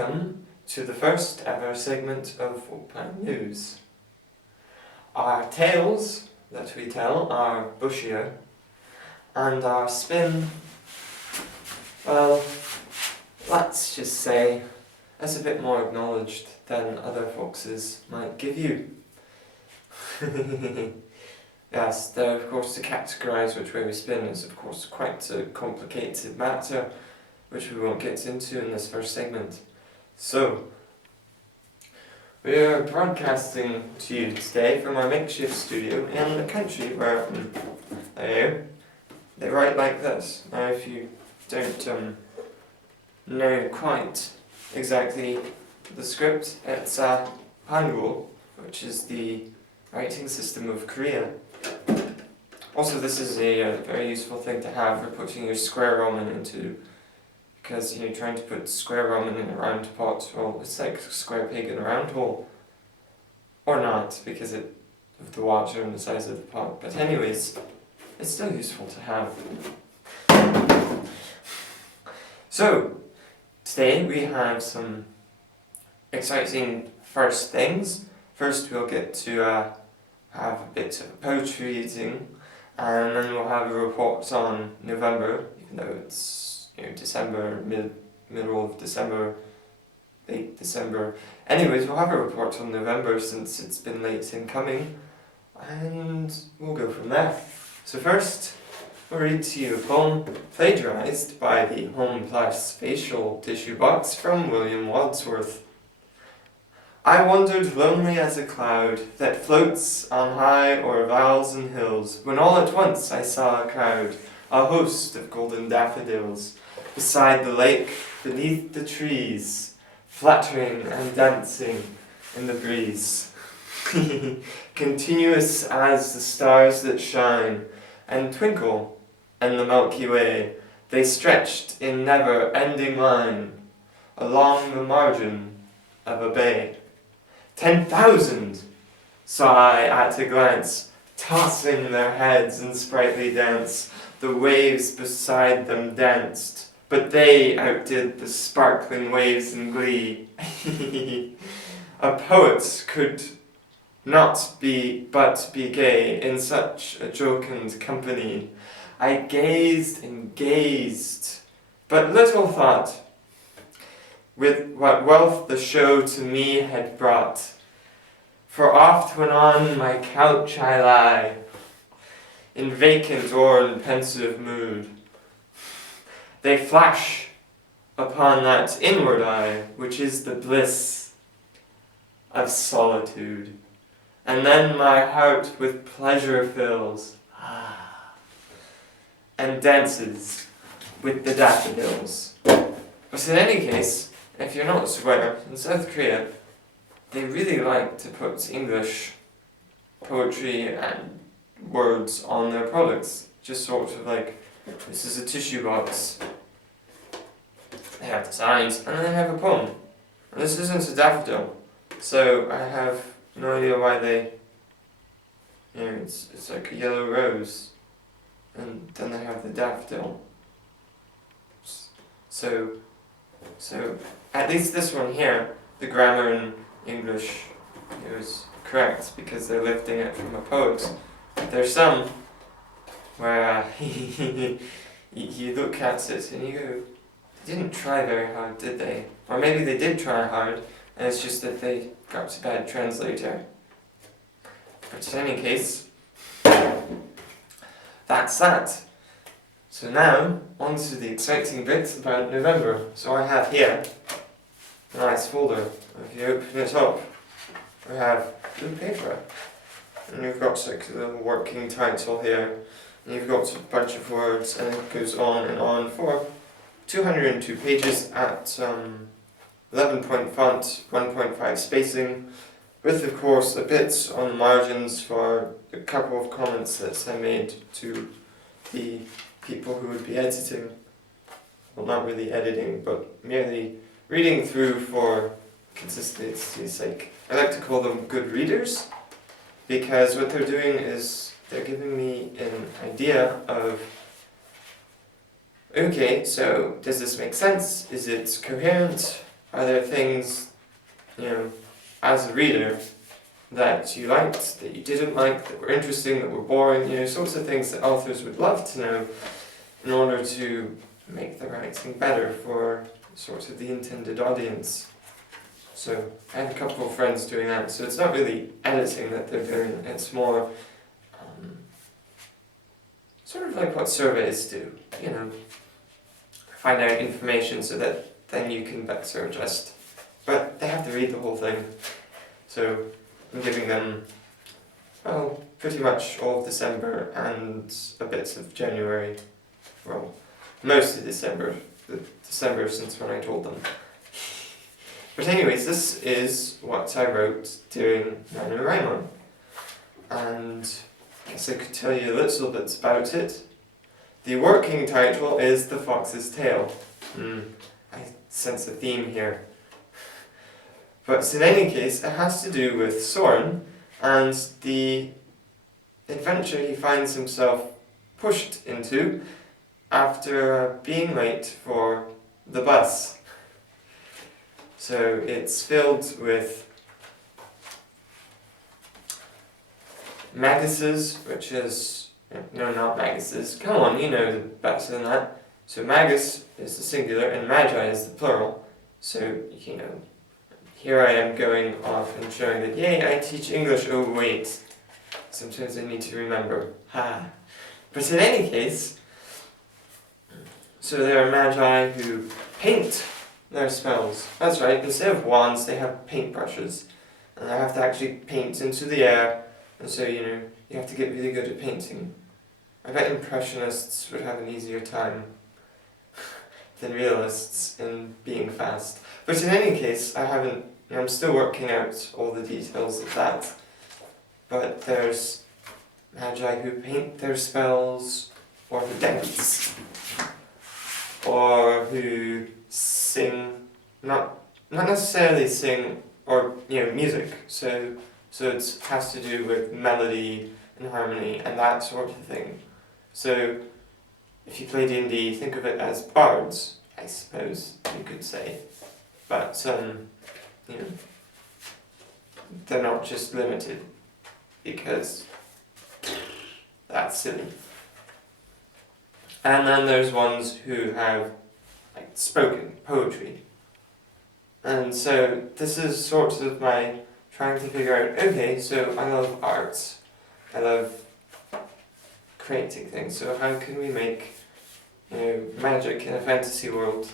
Welcome to the first ever segment of Vulpine News. Our tales that we tell are bushier, and our spin, well, let's just say, is a bit more acknowledged than other folks's might give you. Yes, there of course to categorise which way we spin is of course quite a complicated matter, which we won't get into in this first segment. So, we are broadcasting to you today from our makeshift studio in the country where they write like this. Now if you don't know quite exactly the script, it's Hangul, which is the writing system of Korea. Also, this is a very useful thing to have for putting your square ramen into, because trying to put square ramen in a round pot, well, it's like a square peg in a round hole. Or not, because of the water and the size of the pot. But anyways, it's still useful to have. So, today we have some exciting first things. First we'll get to have a bit of poetry reading, and then we'll have a report on November, even though it's December, middle of December, late December. Anyways, we'll have a report on November since it's been late in coming, and we'll go from there. So first, we'll read to you a poem plagiarised by the Home Plus facial tissue box from William Wadsworth. I wandered lonely as a cloud that floats on high o'er vales and hills, when all at once I saw a crowd, a host of golden daffodils, beside the lake, beneath the trees, fluttering and dancing in the breeze. Continuous as the stars that shine and twinkle in the Milky Way, they stretched in never-ending line along the margin of a bay. 10,000 saw I at a glance, tossing their heads in sprightly dance. The waves beside them danced, but they outdid the sparkling waves in glee. A poet could not but be gay in such a jocund company. I gazed and gazed, but little thought with what wealth the show to me had brought. For oft when on my couch I lie, in vacant or in pensive mood, they flash upon that inward eye, which is the bliss of solitude. And then my heart with pleasure fills, and dances with the daffodils. But in any case, if you're not aware, in South Korea, they really like to put English poetry and words on their products. Just sort of like, this is a tissue box. They have designs, and then they have a poem. And this isn't a daffodil, so I have no idea why they, it's like a yellow rose, and then they have the daffodil. So at least this one here, the grammar in English is correct because they're lifting it from a poet. There's some where you look at it and you go, they didn't try very hard, did they? Or maybe they did try hard, and it's just that they got a bad translator. But in any case, that's that. So now, on to the exciting bit about November. So I have here a nice folder. If you open it up, we have blue paper. And you've got like a little working title here. And you've got a bunch of words, and it goes on and on for 202 pages at 11-point font, 1.5 spacing, with of course a bit on the margins for a couple of comments that I made to the people who would be editing. Well, not really editing, but merely reading through for consistency's sake. I like to call them good readers, because what they're doing is they're giving me an idea of, okay, so does this make sense? Is it coherent? Are there things, as a reader, that you liked, that you didn't like, that were interesting, that were boring, sorts of things that authors would love to know in order to make the writing better for sort of the intended audience. So I had a couple of friends doing that, so it's not really editing that they're doing, it's more sort of like what surveys do, find out information so that then you can better adjust. But they have to read the whole thing, so I'm giving them, well, pretty much all of December and a bit of January, well, most of December, the December since when I told them. But anyways, this is what I wrote during NaNoWriMo, and I guess I could tell you a little bit about it. The working title is The Fox's Tale. I sense a theme here. But in any case, it has to do with Soren and the adventure he finds himself pushed into after being late for the bus. So it's filled with Maguses, which is, no, not Maguses, come on, you know better than that. So Magus is the singular and Magi is the plural. So, here I am going off and showing that, yay, I teach English, oh wait, sometimes I need to remember, But in any case, so there are Magi who paint their spells. That's right, instead of wands they have paintbrushes, and they have to actually paint into the air, and so you have to get really good at painting. I bet Impressionists would have an easier time than realists in being fast. But in any case, I'm still working out all the details of that. But there's Magi who paint their spells, or who dance, or who sing, not necessarily sing, or music. So it has to do with melody and harmony and that sort of thing. So if you play D&D, think of it as bards, I suppose you could say. But they're not just limited because that's silly. And then there's ones who have spoken poetry. And so this is sort of my trying to figure out, okay, so I love arts. I love creating things, so how can we make magic in a fantasy world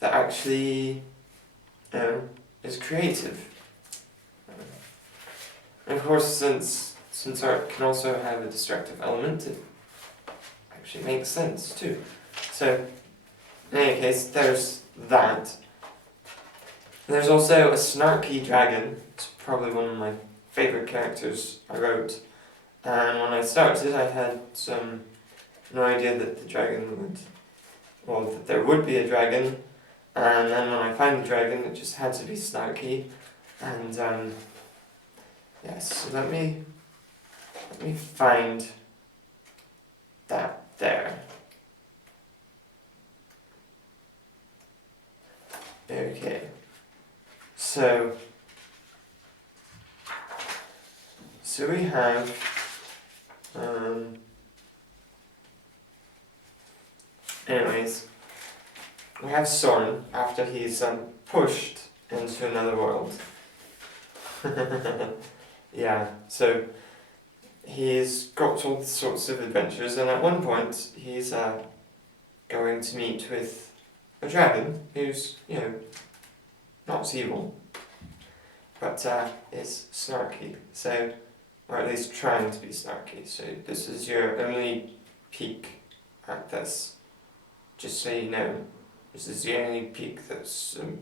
that actually is creative? And of course, since art can also have a destructive element, it actually makes sense too. So, in any case, there's that. And there's also a snarky dragon. It's probably one of my favourite characters I wrote. And when I started, I had no idea that that there would be a dragon. And then when I found the dragon, it just had to be snarky. And yes, so let me find that there. Okay. So we have anyways, we have Soren after he's pushed into another world. Yeah, so he's got all sorts of adventures, and at one point he's going to meet with a dragon who's, not evil, but is snarky, so, or at least trying to be snarky. So this is your only peek at this, just so you know. This is the only peek that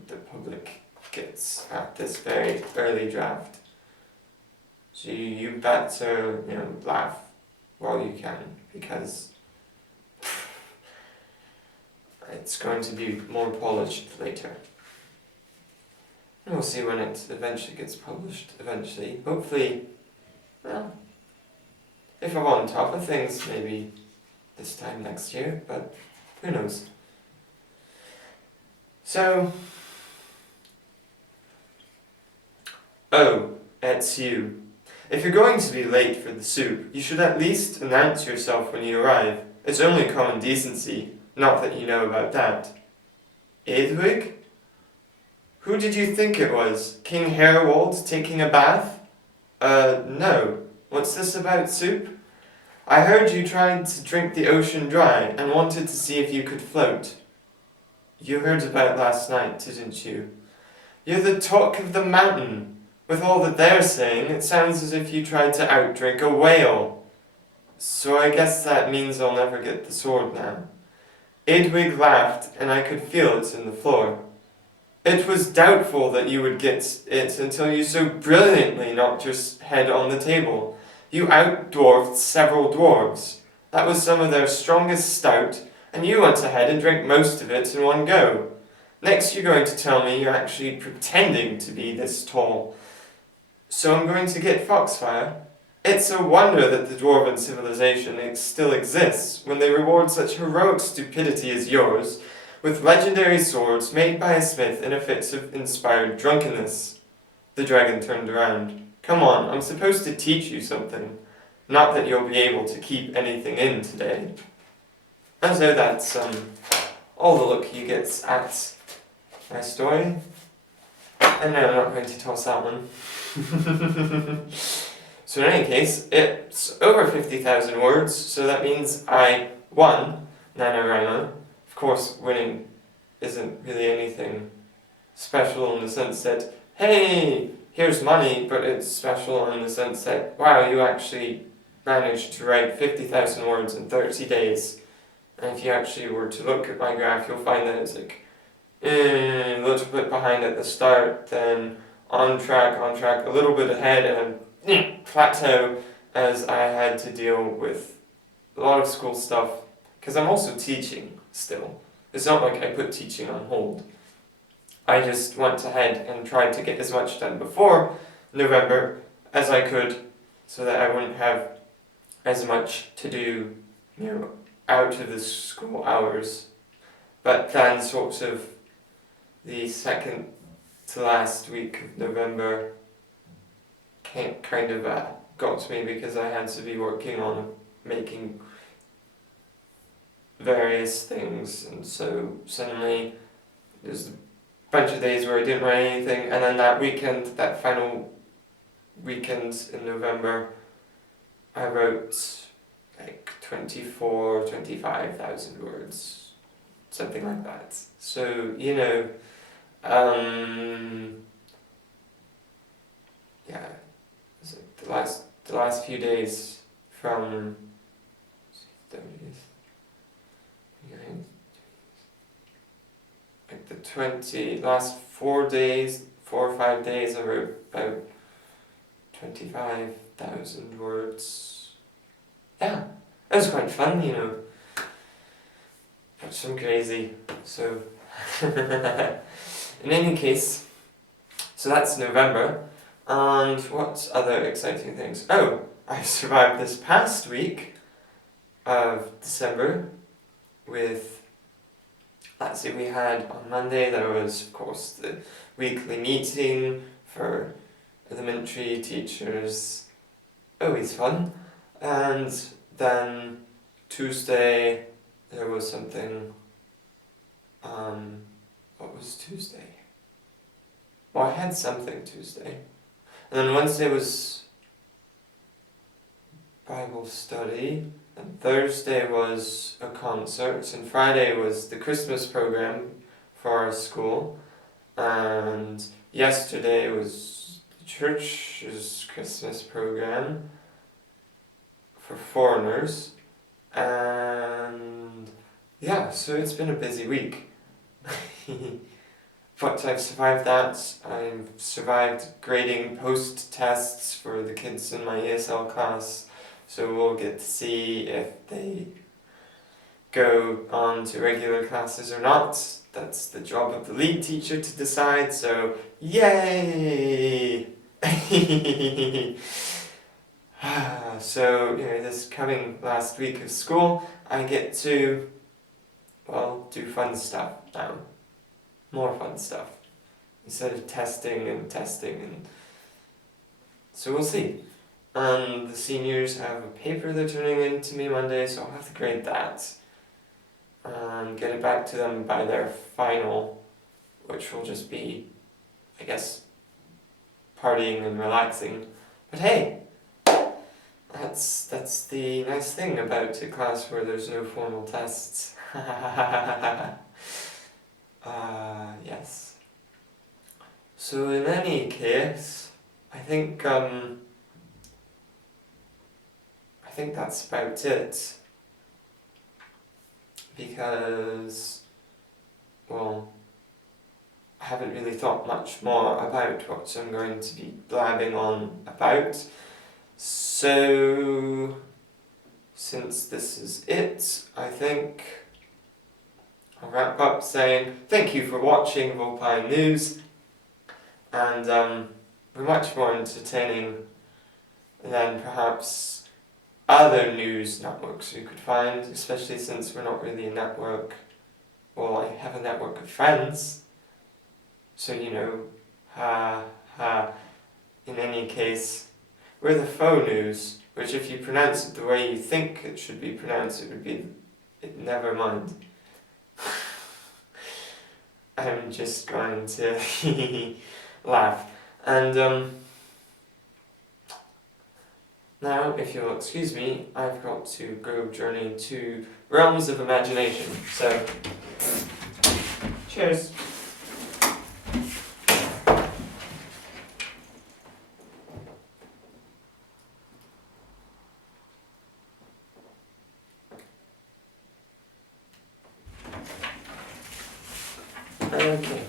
the public gets at this very early draft. So you better, laugh while you can, because it's going to be more polished later. And we'll see when it eventually gets published, eventually. Hopefully, well, if I'm on top of things, maybe this time next year, but who knows. So, Oh, it's you. If you're going to be late for the soup, you should at least announce yourself when you arrive. It's only common decency, not that you know about that. Edwig? Who did you think it was? King Harold taking a bath? No. What's this about soup? I heard you tried to drink the ocean dry and wanted to see if you could float. You heard about last night, didn't you? You're the talk of the mountain. With all that they're saying, it sounds as if you tried to outdrink a whale. So I guess that means I'll never get the sword now. Edwig laughed, and I could feel it in the floor. It was doubtful that you would get it until you so brilliantly knocked your head on the table. You out-dwarfed several dwarves. That was some of their strongest stout, and you went ahead and drank most of it in one go. Next you're going to tell me you're actually pretending to be this tall. So I'm going to get Foxfire. It's a wonder that the dwarven civilization still exists when they reward such heroic stupidity as yours with legendary swords made by a smith in a fit of inspired drunkenness. The dragon turned around. Come on, I'm supposed to teach you something. Not that you'll be able to keep anything in today. And so that's all the look you get at my story. And no, I'm not going to toss that one. So in any case, it's over 50,000 words, so that means I won NaNoWriMo. Of course, winning isn't really anything special in the sense that, hey, here's money, but it's special in the sense that, wow, you actually managed to write 50,000 words in 30 days. And if you actually were to look at my graph, you'll find that it's like, a little bit behind at the start, then on track, a little bit ahead, and plateau as I had to deal with a lot of school stuff, because I'm also teaching still. It's not like I put teaching on hold. I just went ahead and tried to get as much done before November as I could, so that I wouldn't have as much to do, out of the school hours. But then sort of the second to last week of November kind of got to me, because I had to be working on making various things, and so suddenly there's a bunch of days where I didn't write anything, and then that final weekend in November, I wrote like 25,000 words, something like that. So, yeah, so the last few days from like the last 4 or 5 days, I wrote about 25,000 words. Yeah, it was quite fun, but some crazy, so in any case, so that's November. And what other exciting things? Oh, I survived this past week of December with, let's see, we had on Monday, there was of course the weekly meeting for elementary teachers, always fun, and then Tuesday there was something, what was Tuesday? Well, I had something Tuesday. And then Wednesday was Bible study, and Thursday was a concert, and Friday was the Christmas program for our school, and yesterday was the church's Christmas program for foreigners, and yeah, so it's been a busy week. But I've survived that. I've survived grading post-tests for the kids in my ESL class, so we'll get to see if they go on to regular classes or not. That's the job of the lead teacher to decide, so yay! So, this coming last week of school, I get to, do fun stuff now. More fun stuff. Instead of testing and So we'll see. And the seniors have a paper they're turning in to me Monday, so I'll have to grade that and get it back to them by their final, which will just be, I guess, partying and relaxing. But hey, that's the nice thing about a class where there's no formal tests. Yes. So in any case, I think that's about it. Because, well, I haven't really thought much more about what I'm going to be blabbing on about. So, since this is it, I think I'll wrap up saying thank you for watching Vulpine News, and we're much more entertaining than perhaps other news networks you could find, especially since we're not really a network. Well, I have a network of friends, so you know, ha ha. In any case, we're the faux news, which if you pronounce it the way you think it should be pronounced, it would be, never mind. I'm just going to laugh. And now, if you'll excuse me, I've got to go journey to realms of imagination. So, cheers. Okay.